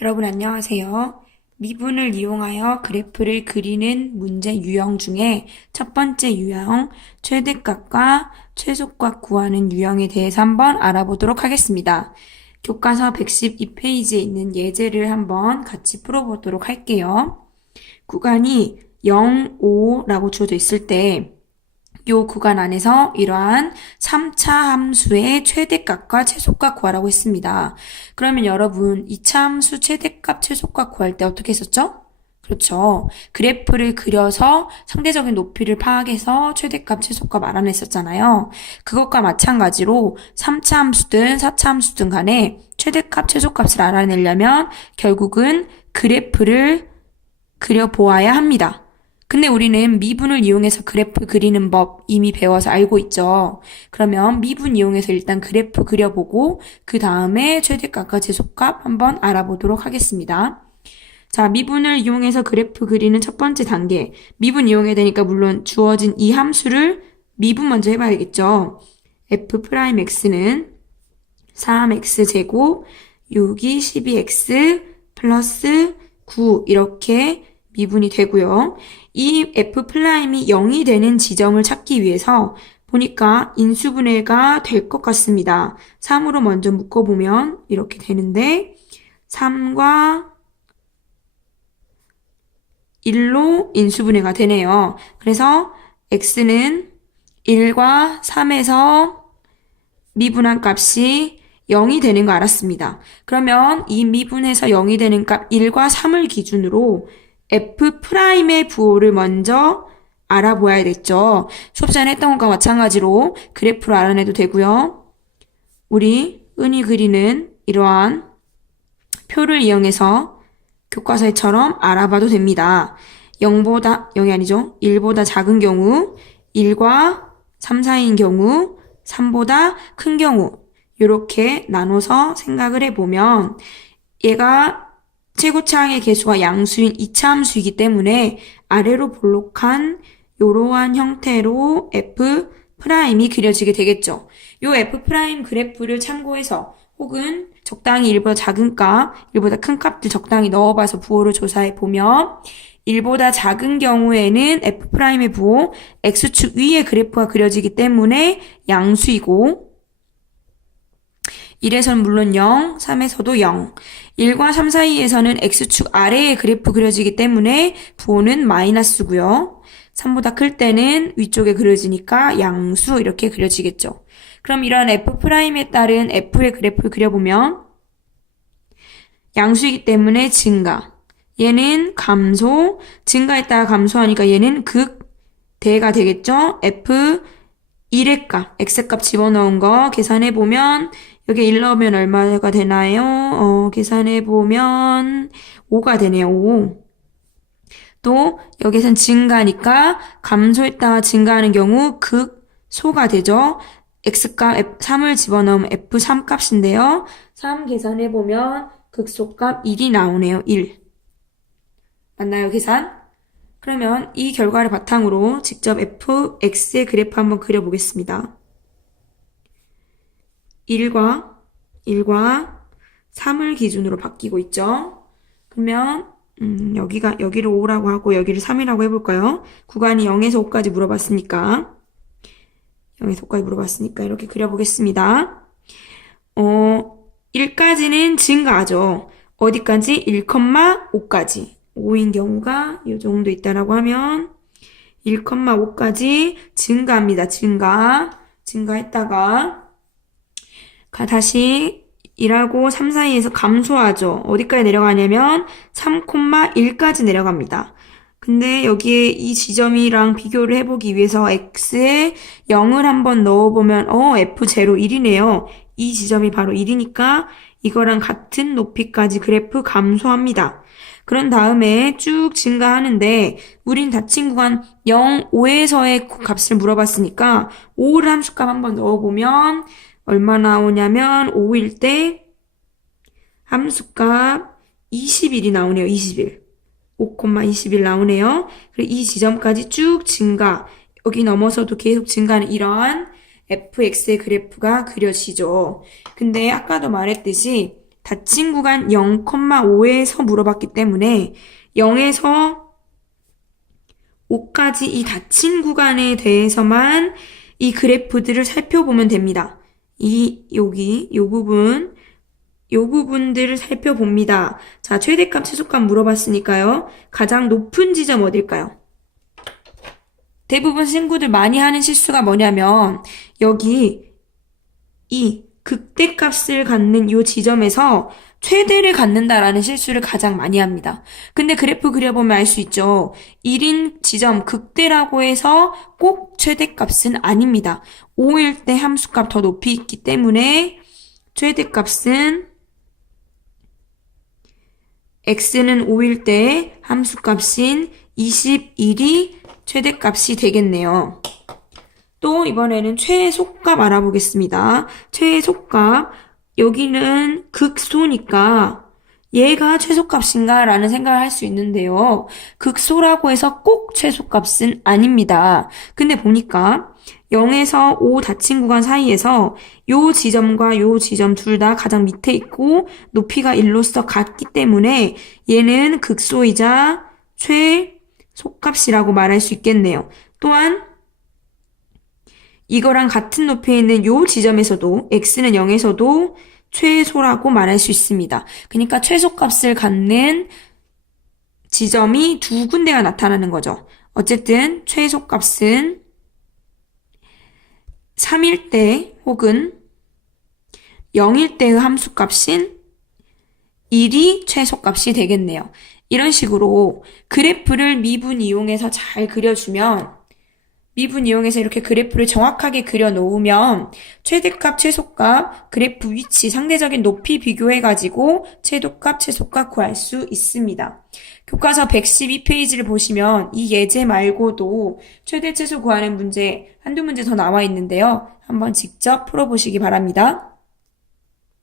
여러분 안녕하세요. 미분을 이용하여 그래프를 그리는 문제 유형 중에 첫 번째 유형, 최대값과 최소값 구하는 유형에 대해서 한번 알아보도록 하겠습니다. 교과서 112페이지에 있는 예제를 한번 같이 풀어보도록 할게요. 구간이 0, 5라고 주어져 있을 때 요 구간 안에서 이러한 3차 함수의 최대값과 최소값 구하라고 했습니다. 그러면 여러분 2차 함수 최대값, 최소값 구할 때 어떻게 했었죠? 그렇죠. 그래프를 그려서 상대적인 높이를 파악해서 최대값, 최소값 알아냈었잖아요. 그것과 마찬가지로 3차 함수든 4차 함수든 간에 최대값, 최소값을 알아내려면 결국은 그래프를 그려보아야 합니다. 근데 우리는 미분을 이용해서 그래프 그리는 법 이미 배워서 알고 있죠. 그러면 미분 이용해서 일단 그래프 그려보고 그 다음에 최대값과 최소값 한번 알아보도록 하겠습니다. 자, 미분을 이용해서 그래프 그리는 첫 번째 단계. 미분 이용해야 되니까 물론 주어진 이 함수를 미분 먼저 해봐야겠죠. f'x는 3x제곱 6이 12x 플러스 9 이렇게 미분이 되고요. 이 f'이 0이 되는 지점을 찾기 위해서 보니까 인수분해가 될 것 같습니다. 3으로 먼저 묶어보면 이렇게 되는데 3과 1로 인수분해가 되네요. 그래서 x는 1과 3에서 미분한 값이 0이 되는 거 알았습니다. 그러면 이 미분해서 0이 되는 값 1과 3을 기준으로 F'의 부호를 먼저 알아보아야겠죠. 수업 시간에 했던 것과 마찬가지로 그래프로 알아내도 되고요. 우리 흔히 그리는 이러한 표를 이용해서 교과서처럼 알아봐도 됩니다. 0이 아니죠. 1보다 작은 경우, 1과 3 사이인 경우, 3보다 큰 경우 이렇게 나눠서 생각을 해보면 얘가 최고차항의 개수가 양수인 2차 함수이기 때문에 아래로 볼록한 이러한 형태로 F'이 그려지게 되겠죠. 이 F' 그래프를 참고해서 혹은 적당히 1보다 작은 값, 1보다 큰 값들 적당히 넣어봐서 부호를 조사해보면 1보다 작은 경우에는 F'의 부호 X축 위에 그래프가 그려지기 때문에 양수이고 1에서는 물론 0, 3에서도 0. 1과 3 사이에서는 X축 아래에 그래프 그려지기 때문에 부호는 마이너스고요. 3보다 클 때는 위쪽에 그려지니까 양수 이렇게 그려지겠죠. 그럼 이런 F'에 따른 F의 그래프를 그려보면 양수이기 때문에 증가. 얘는 감소, 증가했다가 감소하니까 얘는 극대가 되겠죠. F 1의 값, X값 집어넣은 거 계산해보면 여기 1 넣으면 얼마가 되나요? 계산해보면 5가 되네요. 5. 또 여기선 증가니까 감소했다가 증가하는 경우 극소가 되죠. X값 3을 집어넣으면 F3 값인데요. 3 계산해보면 극소값 1이 나오네요. 1. 맞나요, 계산? 그러면 이 결과를 바탕으로 직접 fx의 그래프 한번 그려보겠습니다. 1과 3을 기준으로 바뀌고 있죠. 그러면 여기를 5라고 하고 여기를 3이라고 해볼까요? 구간이 0에서 5까지 물어봤으니까 0에서 5까지 물어봤으니까 이렇게 그려보겠습니다. 1까지는 증가하죠. 어디까지? 1,5까지. 5인 경우가 이 정도 있다라고 하면 1,5까지 증가합니다. 증가했다가 다시 1하고 3 사이에서 감소하죠. 어디까지 내려가냐면 3,1까지 내려갑니다. 근데 여기에 이 지점이랑 비교를 해보기 위해서 x에 0을 한번 넣어보면 f0 1이네요. 이 지점이 바로 1이니까 이거랑 같은 높이까지 그래프 감소합니다. 그런 다음에 쭉 증가하는데 우린 닫힌 구간 0, 5에서의 값을 물어봤으니까 5를 함수값 한번 넣어보면 얼마 나오냐면 5일 때 함수값 21이 나오네요. 21. 5,21 나오네요. 그리고 이 지점까지 쭉 증가. 여기 넘어서도 계속 증가하는 이러한 fx의 그래프가 그려지죠. 근데 아까도 말했듯이 닫힌 구간 0,5에서 물어봤기 때문에 0에서 5까지 이 닫힌 구간에 대해서만 이 그래프들을 살펴보면 됩니다. 요 부분들을 살펴봅니다. 자, 최대값, 최소값 물어봤으니까요. 가장 높은 지점 어딜까요? 대부분 친구들 많이 하는 실수가 뭐냐면 여기 이 극대값을 갖는 요 지점에서 최대를 갖는다라는 실수를 가장 많이 합니다. 근데 그래프 그려보면 알 수 있죠. 1인 지점 극대라고 해서 꼭 최대값은 아닙니다. 5일 때 함수값 더 높이 있기 때문에 최대값은 x는 5일 때 함수값인 21이 최대값이 되겠네요. 또 이번에는 최소값 알아보겠습니다. 최소값, 여기는 극소니까 얘가 최소값인가 라는 생각을 할 수 있는데요. 극소라고 해서 꼭 최소값은 아닙니다. 근데 보니까 0에서 5 닫힌 구간 사이에서 요 지점과 요 지점 둘 다 가장 밑에 있고 높이가 1로서 같기 때문에 얘는 극소이자 최소값이라고 말할 수 있겠네요. 또한 이거랑 같은 높이에 있는 요 지점에서도 x는 0에서도 최소라고 말할 수 있습니다. 그러니까 최소값을 갖는 지점이 두 군데가 나타나는 거죠. 어쨌든 최소값은 3일 때 혹은 0일 때의 함수값인 1이 최소값이 되겠네요. 이런 식으로 그래프를 미분 이용해서 잘 그려주면 미분 이용해서 이렇게 그래프를 정확하게 그려놓으면 최대값, 최소값, 그래프 위치, 상대적인 높이 비교해가지고 최도값, 최소값 구할 수 있습니다. 교과서 112페이지를 보시면 이 예제 말고도 최대, 최소 구하는 문제 한두 문제 더 나와 있는데요. 한번 직접 풀어보시기 바랍니다.